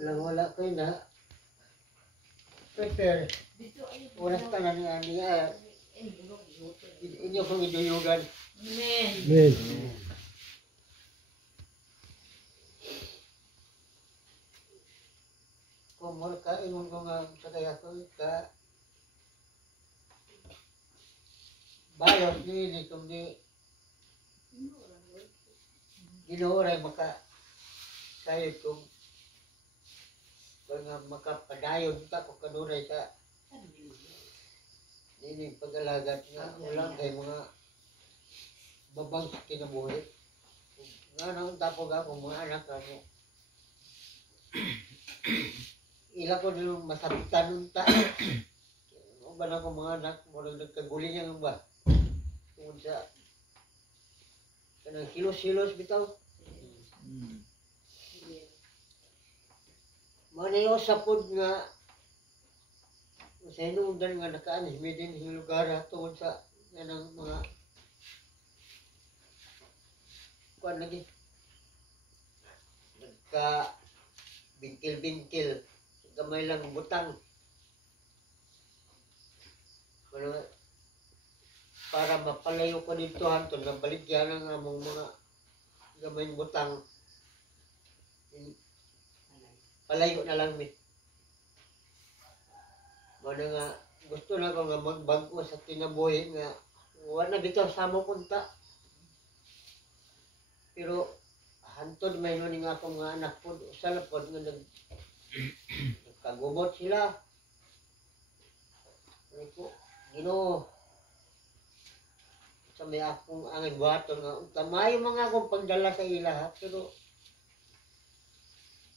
Wala kayo na. Peter, oras ka na niya. Inyo kong iduyugan. Amen. Amen. Kung mo ka, ingon ko nga sa kaya ko ka. Bayos din, kung di ginuray maka sayod kung nga makapadayon ka kung kanuray ka. Ini pag-alagat nga ulang kay mga babang kinabuhi. Nga nang tapog ako mga anak ako. Ila ko din masabitan ng ta. Ano ba na ko mga anak, murag nagkaguli niya ba? Tungkol sa kanang kilos-kilos bitaw. Manayo sa pod nga sa hinungdan nga nakaanis may din sa lugar tungkol sa ganang mga kuan lagi nagka bingkil-bingkil gamay lang butang para mapalayo ko dito hanton na baligyan ang among mga gamay butang palayo na lang mi. Mana nga gusto na ko nga magbangko sa kinabuhi nga wala dito sa mo punta. Pero hantod may nun nga akong mga anak po sa lapod nga nagkagubot sila. Ano po, Ginoo sa may akong angin buhaton nga tamay mga akong pagdala sa ila ha? Pero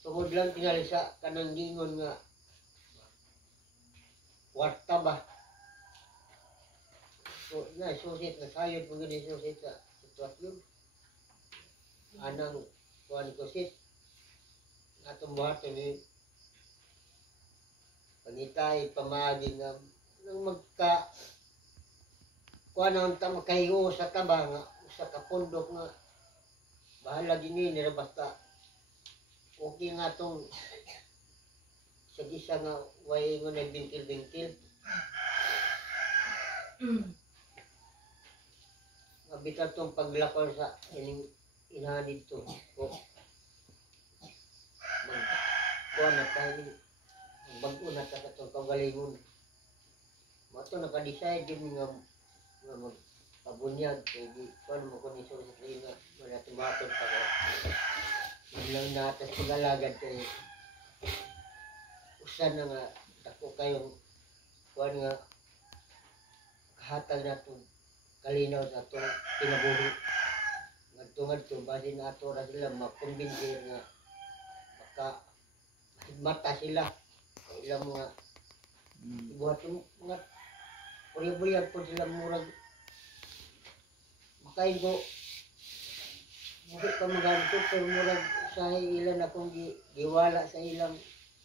tungod lang tingali sa kanang gingon nga warta ba? So, susit na sayod mo ganun susit sa sitwasyon. Anang kuhan ko sis. Atong buhaton ni pangitay, pamagi nga nang magka kuhan ang makahigo sa kaba nga sa kapundok nga bahala gini nila basta okay nga itong sa gisa nga way mo nagbingkil-bingkil. Mabita itong paglakon sa inahanid ito. Magkuha na tayo. Bago na sa itong kagalingon. Mato nakadecide yun nga magpabunyag. Kaya di paano mo kung iso sa kayo nga wala tumatod pa ko. Yun lang natas pag-alagad kayo. Usan na nga dako kayong kuan nga kahatag na itong kalinaw sa itong kinabuhi. Nagtungad-tungad basin na ito na sila makumbinsin nga mata sila. Ilang mga ibuhat yung mga puri-buyag po sila murag makain ko mukit pa maganto pero murag sa ilan akong giwala sa ilang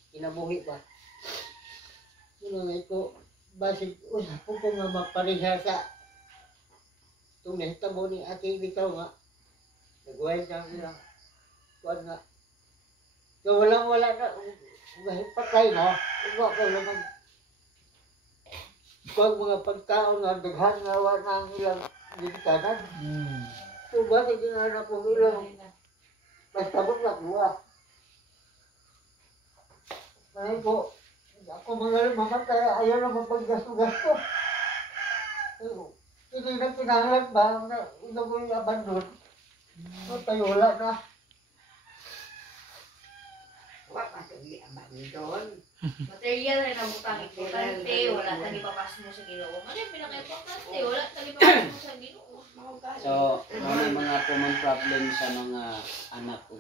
kinabuhi pa. Yun nga ito, basig usap ko nga magpareha sa itong nahitabo ni Ate Bitaw nga. Nagwahid na sila. Kuwan nga. So wala na, mahipatay na. Iba ko naman. Kuwan mga pagkaon nga, daghan nga wala ang ilang ginikanan. So basig nga na kung ilang basta mo na buwa. Ay po, ako mga mamatay, ayaw na mapaggasto-gasto. Hindi na kinahanglan ba na ino ko yung abandon? Tayo wala na. Wala ka di abandon. Material na namutang importante, wala tani papas mo sa Ginoo. Ano yung pinaka-importante? Wala tani papas mo sa Ginoo. So, mga common problem sa mga anak o